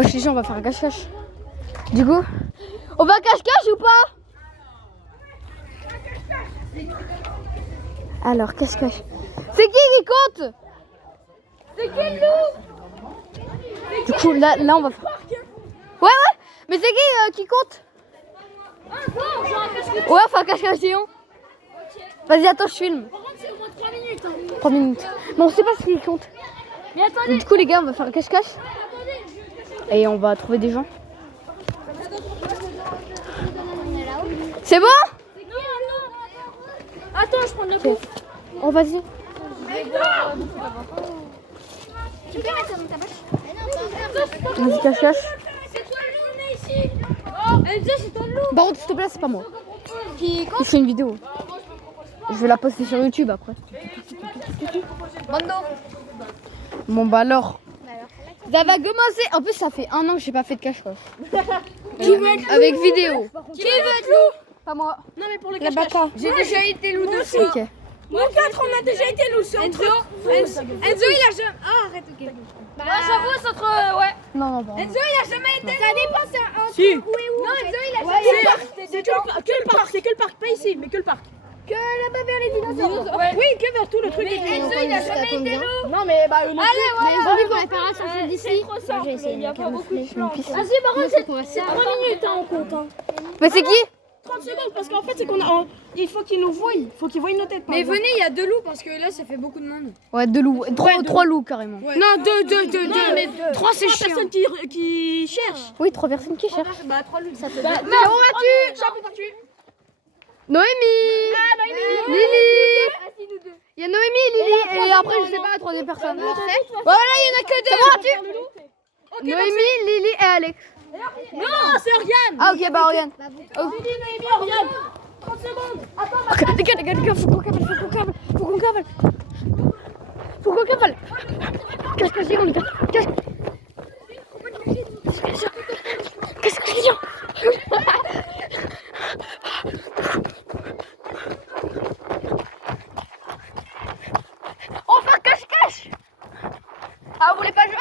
Wesh les gens, on va faire un cache-cache. Du coup, on va cache-cache ou pas? Alors, cache-cache. C'est qui compte? C'est qui le loup? Du coup, là on va faire... Ouais, mais c'est qui compte? Ouais, on fait un cache-cache géant. Vas-y, attends, je filme. Par contre, c'est au moins 3 minutes. Hein. 3 minutes. Mais on sait pas ce qu'il compte. Mais attendez. Du coup, les gars, on va faire un cache-cache. Et on va trouver des gens. C'est bon? Attends, je prends le coup. Oh, vas-y. Tu peux mettre dans ta poche? Vas-y, cache-cache. C'est toi le loup, on est ici. Enzo, c'est toi le loup. Par contre, s'il te plaît, c'est pas moi. Qui Je fais une vidéo. Je vais la poster sur YouTube après. Bon, bah alors. Ça va commencer. En plus, ça fait 1 an que j'ai pas fait de cache-cache. Qui veut être Avec vidéo. Qui veut être loup? Pas moi. Non, mais pour le La cache-cache. bata. J'ai déjà été loup dessus. Ok. Nous 4, on a déjà été loup. Enzo, il a jamais. Ah, arrête, ok. Bah, j'avoue, c'est entre. Ouais. Non, pas. Enzo, il a jamais été. Ça dépend, c'est un. Si. Non, Enzo, il a jamais été. C'est que le parc, pas ici, mais que le parc. Que là-bas vers les dinosaures. Oui, que vers tout le truc. Enzo, il a jamais été loup. Non, mais bah, Allez, voilà. Ils ont dit qu'on va faire un sortir d'ici. C'est trop simple. Il n'y a pas beaucoup de plans. piste. Vas-y, par contre, c'est 3 minutes, hein, on compte. Hein. Mais c'est qui? 30 secondes, parce qu'en fait, c'est qu'on a. Il faut qu'ils nous voient, il faut qu'ils voient nos têtes. Mais venez, il y a 2 loups parce que là, ça fait beaucoup de monde. Ouais, 2 loups. 3 loups carrément. Ouais. Non, 2. Non, mais 3, c'est chiant. Personnes qui cherchent. Oui, 3 personnes qui cherchent. Bah, 3 loups. Ça fait. Comment vas-tu? Noémie. Lily. Il y a Noémie, Lily. Et après, je sais pas, la 3e personne. Voilà, il y en a que 2. Comment vas-tu? Noémie, Lily et Alex. Non, c'est Oriane. Ah, ok, bah Oriane. Oriane. 30 secondes. Attends, Les gars, faut qu'on cavale. Faut qu'on cavale. Cache-cache géant, les gars. Cache-cache géant. On va faire cache-cache. Ah, vous voulez pas jouer?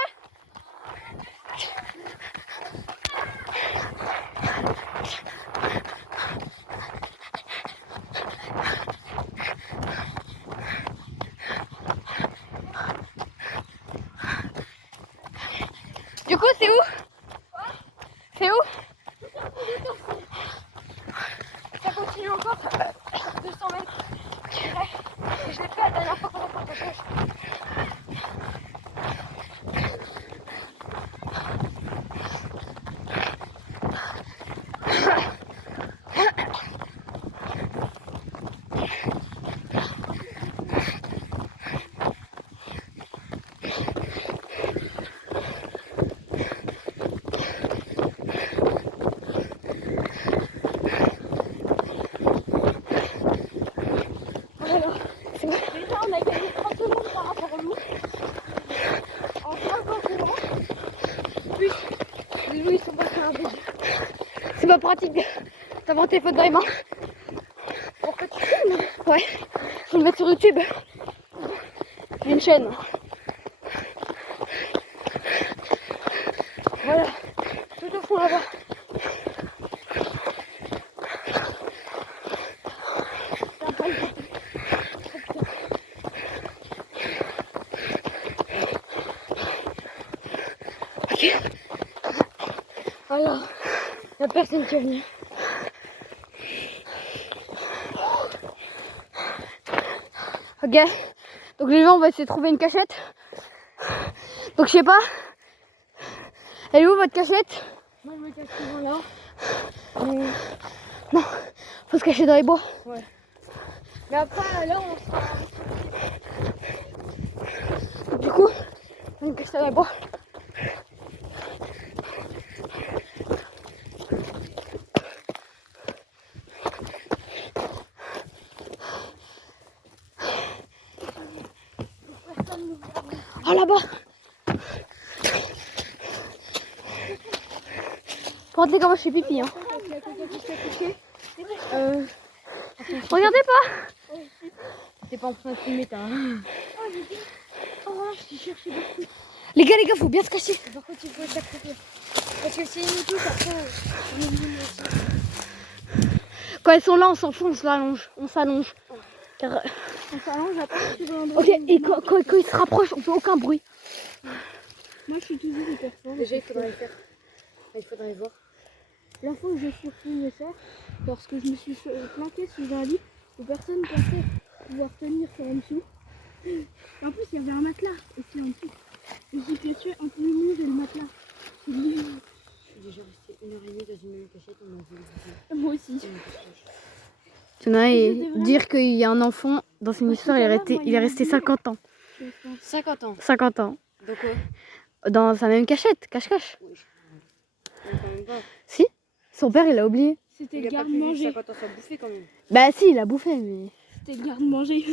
Du coup, c'est où? C'est où? Ça continue encore 200 mètres. Je l'ai fait la dernière fois qu'on a fait un cache-cache. On a gagné 30 secondes par rapport au loup. En 15 ans courant. Plus, les loups ils sont pas très intelligents. C'est pas pratique d'avoir tes fautes dans les mains. Pourquoi tu filmes? Ouais, faut le mettre sur YouTube. J'ai une chaîne. Voilà, tout au fond là-bas. Ok. Alors, il n'y a personne qui est venu. Ok, donc les gens on va essayer de trouver une cachette. Donc je sais pas. Elle est où votre cachette? Moi je me cache souvent là. Non, faut se cacher dans les bois. Ouais. Mais après là on sera. Du coup, on va me cacher dans les bois. Oh là-bas. Regardez comment je fais pipi. Hein. Regardez pas. T'es pas en train de filmer, t'as. Les gars, faut bien se cacher. Par contre il faut s'accrocher. Parce que si ils nous touchent, après, on est nuls aussi. Quand ils sont là, on s'en fout, on s'allonge. On s'allonge. Car... On s'allonge, après, tu vas endroit. Ok, et quand ils se rapprochent, on fait aucun bruit. Moi, je suis toujours une personne. Déjà, il faudrait faire. Il faudrait voir. La fois où j'ai surpris mes sœurs, lorsque je me suis planquée sous un lit où personne pensait pouvoir tenir sur en dessous. En plus, il y avait un matelas aussi en dessous. Et j'ai caché entre le mur et le matelas. Je suis déjà restée 1h30 dans une même cachette, on m'a vu. Moi aussi. Tu vois, Et et c'était vraiment- dire qu'il y a un enfant dans une histoire, il est resté 50 ans. 50 ans. 50 ans. Donc quoi? Dans sa même cachette, cache-cache. Oui. Quand même pas. Si. Son père, il l'a oublié. C'était Il le a pas pu vivre garde-manger. 50 ans sans bouffer quand même. Bah si, il a bouffé, mais... C'était le garde-manger.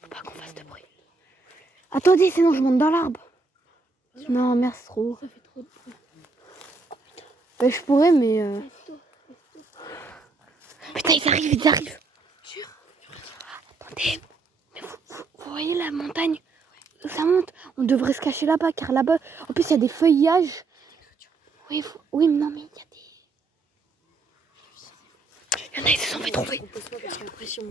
Faut pas qu'on fasse de bruit. Attendez, sinon je monte dans l'arbre. Non, merde, c'est trop haut. Ça fait trop de bruit. Bah, je pourrais, mais... Resto. Putain, ils arrivent, ils arrivent. Attendez, mais vous voyez la montagne? Ça monte. On devrait se cacher là-bas, car là-bas, en plus, il y a des feuillages. Oui, oui, mais non, mais il y a des... Il y en a, ils se sont fait trouver. On peut pas parce qu'après, si on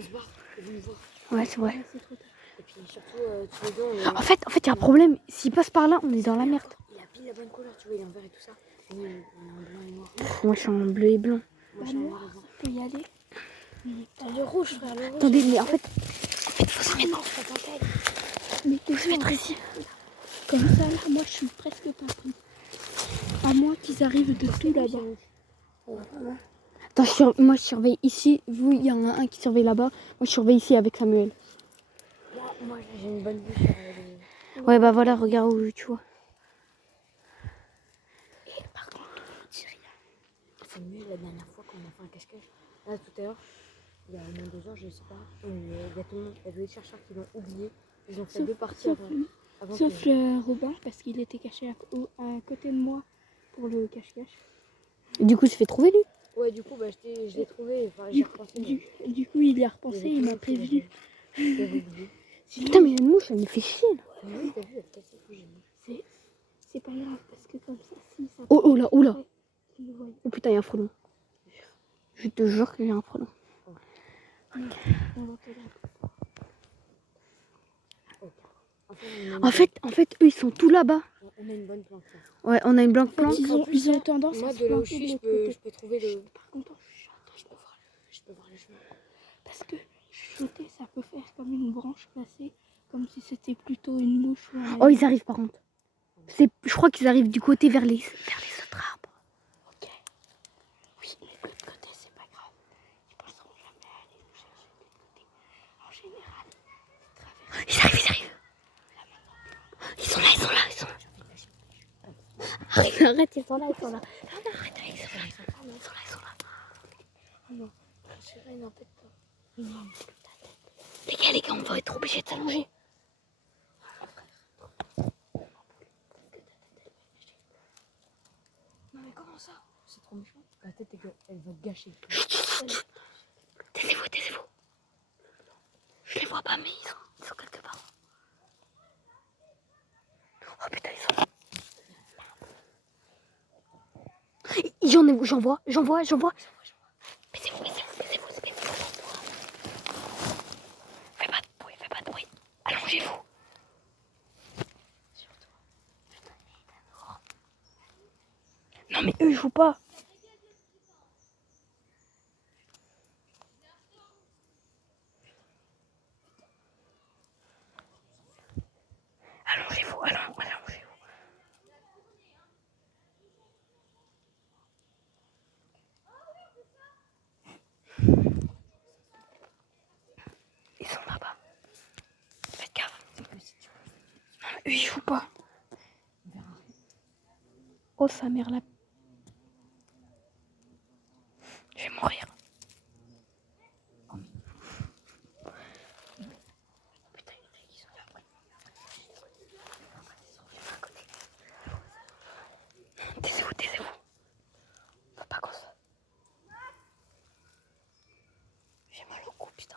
se barre, ils vont nous voir. Ouais, c'est vrai. C'est trop tard. Et puis surtout, tous les deux, on est. En fait, il y a un problème. S'ils passent par là, on est dans la merde. Il a pile la bonne couleur, tu vois, il est en vert et tout ça. Et nous, on est en blanc et noir. Moi, je suis en bleu et blanc. Moi, je suis en noir et blanc. On peut y aller. T'as le rouge, frère, le rouge. Attendez, mais en fait, faut se mettre... Mais Faut se mettre ici. comme ça, là, moi, je suis presque pas pris. À moins qu'ils arrivent de tout là-bas. Attends, moi, je surveille ici. Vous, il y en a un qui surveille là-bas. Moi, je surveille ici avec Samuel. Moi, j'ai une bonne vue sur les. Ouais, bah voilà, regarde où tu vois. Et par contre, dis rien. C'est mieux la dernière fois qu'on a fait un cache-cache. Là, tout à l'heure, il y a moins de 2 heures, je sais pas. Il y a tout le monde, il y a tous les chercheurs qui l'ont oublié. Ils ont fait 2 parties avant Sauf que... Robin, parce qu'il était caché à côté de moi pour le cache-cache. Et du coup, il se fait trouver, lui. Ouais, du coup, bah, je l'ai trouvé. Enfin, j'ai repensé. Du coup, il y a repensé, il m'a prévenu. J'avais oublié. Putain, mais la mouche, elle me fait chier, là. Oui, t'as vu, elle casse tout, j'ai mis. C'est pas grave, parce que comme ça, si ça... Oh là, oh là. Tu le vois. Oh putain, il y a un frelon. Je te jure qu'il y a un frelon. On va te le... En fait, eux, ils sont tous là-bas. On a une bonne planque là. Ouais, on a une blanque planque. Ils ont tendance Moi, à se de là où je planter suis, de l'autre côté. je peux trouver le. Par contre, Je peux voir le chemin. parce que chuchoter, ça peut faire comme une branche cassée, comme si c'était plutôt une mouche ou un... Oh, ils arrivent par contre. Je crois qu'ils arrivent du côté vers les autres arbres. Ok. Oui, mais de l'autre côté, c'est pas grave. Ils penseront jamais à aller nous chercher de l'autre côté. En général, ils traversent. Ils arrivent. Ils sont là. Arrête, ils sont là. Ah non, je dirais non, peut-être pas. Les gars, on va être obligés de s'allonger. Non mais comment ça? C'est trop méchant. La tête, elle va te gâcher. Taisez-vous. Je les vois pas, mais ils sont quelque part. Oh putain, ils sont là. J'en vois. Baissez-vous. Fais pas de bruit. Allongez-vous. Non mais eux, ils jouent pas. Allongez-vous. Ils sont là-bas. Faites gaffe. Non mais eux, ils jouent pas. Oh sa mère là. Je vais mourir. Putain, ils sont là. Taisez-vous. Faut pas qu'on se... J'ai mal au cou, putain.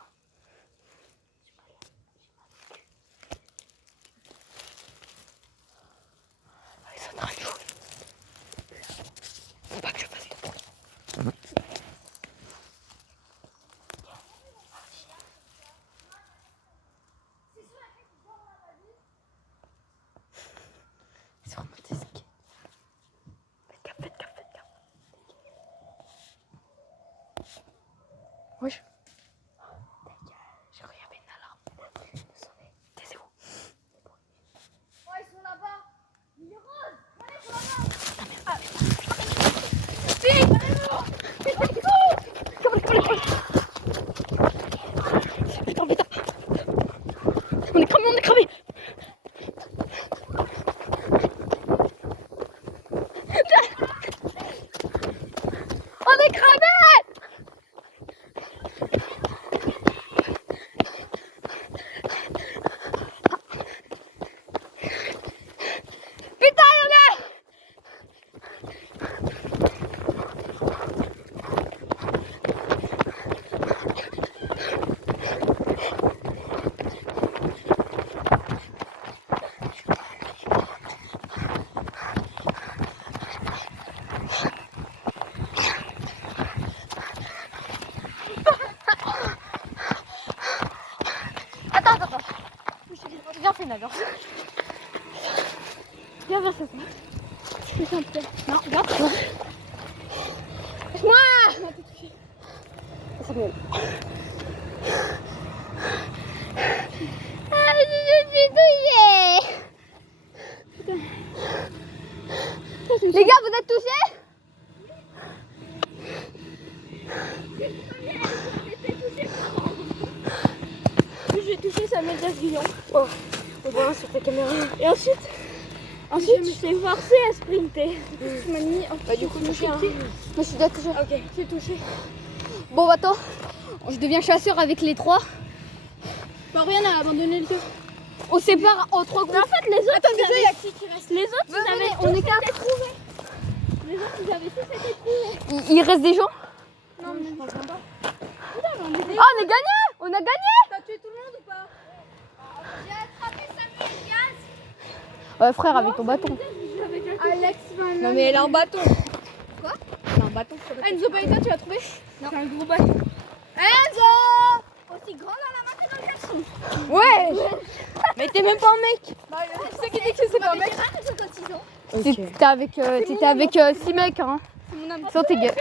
c'est nageur. Viens vers ça. Je fais ça un peu. Non, regarde. Moi. On a tout touché. Samuel. Ah, je suis touchée. Les gars, vous êtes touchés? J'ai touché Samuel Grillon. Oh, on voit sur ta caméra. Et ensuite, je t'ai forcé à sprinter. Tu m'as mis. Bah, du coup, touché. Moi, je suis déjà touchée. Ok, c'est touché. Bon, bah, attends. Je deviens chasseur avec les trois. Bah, rien à abandonner le jeu. On sépare en trois groupes. Mais en fait, les autres. Attends, ils déjà, il y a avaient- qui reste? Les autres, ils avaient on tous écarte. été trouvés. Les autres, ils avaient tous été trouvés. Il reste des gens? Non, mais je comprends pas. Ah, on a gagné! On a gagné! T'as tué tout le monde ou pas? Ouais, frère, avec ton bâton. Alex Van. Non, mais elle a un bâton. Quoi? Elle a un bâton. Enzo Baïta, tu l'as trouvé? Non. C'est un gros bâton. Enzo! Aussi grand dans la main que dans le caleçon. Ouais. Mais t'es même pas un mec. C'est ça qui dit que c'est pas un mec. T'étais avec 6 mecs, hein. C'est mon âme. Sans tes gars.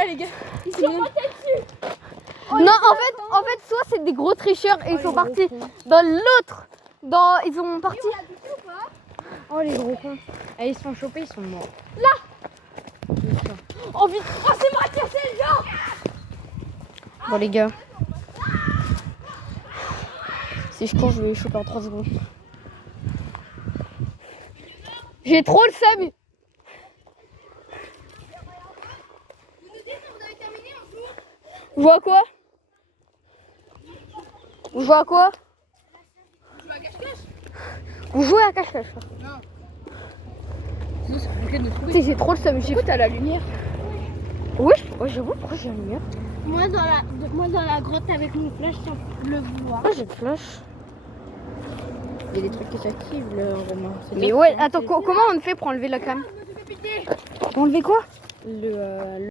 Eh les gars, ils sont montés dessus. Non, en fait, soit c'est des gros tricheurs et ils sont partis dans l'autre. Ils ont parti. Oh, les gros cons. Et ils se font choper, ils sont morts. Oh, vite. Oh, c'est moi qui ai fait le gars. Bon, les gars. Si je cours, je vais les choper en 3 secondes. J'ai trop le seum. Vous jouez à quoi? Vous jouez à quoi? Vous jouez à cache-cache? Non. Tu sais, j'ai trop le seum. T'as la lumière. Oui, j'avoue, pourquoi j'ai la lumière? Moi dans la grotte avec mon flash, sans le voir. Pourquoi j'ai le flash? Il y a des trucs qui s'activent, le Romain. Mais ouais, attends, comment on fait pour enlever la cam? Pour enlever quoi? Le